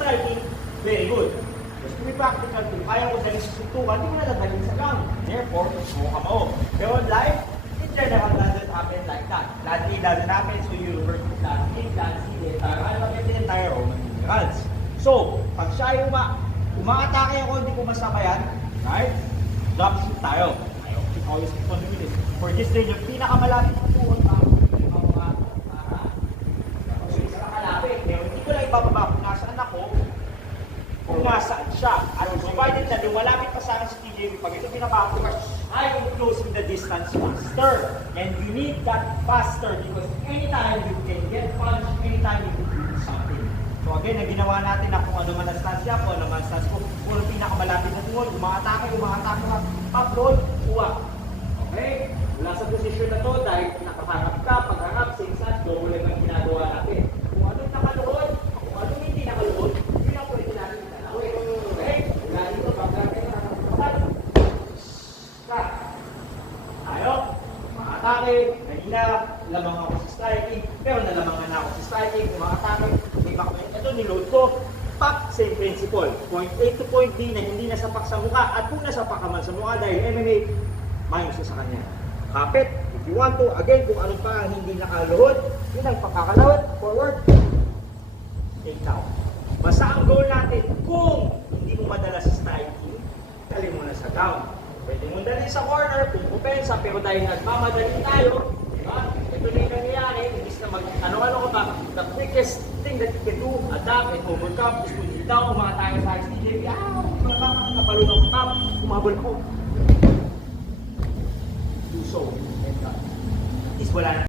striking, very good. Just to be practical, kung kaya mo dali sa suntukan, hindi mo na dadalhin sa ground. Therefore, subukan mo. Pero on life, in general, doesn't happen like that. Landly doesn't happen, so you revert to landly, the entire Roman numerals. So, pag siya ay umaatake ako, hindi ko masabayan, right? Drop shoot tayo. I always keep on doing this. For this range, yung pinakamalapit na tuon pa, pero hindi ko lang ibababa kung nasaan ako, kung nasaan siya. At provided na lumalapit pa sa akin si TJ, pag ito pinabako ko, I am closing the distance faster. And you need that faster because anytime you can get punched, anytime you can do something. So again, ang ginawa natin na kung ano man ang stance niya, kung ano man ang stance ko, kung ano pinakamalapit na tungkol, umaatake ka, upload, kuha. Okay? Wala sa posisyon na to dahil nakaharap ka, pagharap, same stance, double leg ang ginagawa natin. Kung anong nakaluhod, kung anong hindi nakaluhod, yun ang pwede natin itanawin. Okay? Wala dito, pagkakit na nakapagpakat. Tayo, umaatake, kanina, lamang ako sa striking, pero nalamangan na ako sa striking, umaatake, ito niload ko, pak, same principle. Point A to point B na hindi nasapak sa mukha at kung nasapak ka man sa mukha dahil MMA, minus sa kanya. Kapit, if you want to, again, kung ano pa ang hindi nakaluhod, yun ang pagkakalawad, forward, take down. Basta ang goal natin, kung hindi mo madala sa striking, dali mo na sa down. Pwede mo dali sa corner, kung kupensa, pero dahil nagmamadali tayo, diba? Ito na yung nangyayari, imbis na ano-ano ko pa, the quickest thing that you can do, adapt and overcome, is to kneel down, mga tayo sa XTJ, napalo ng top, kumabal ako. Do so, and is wala na.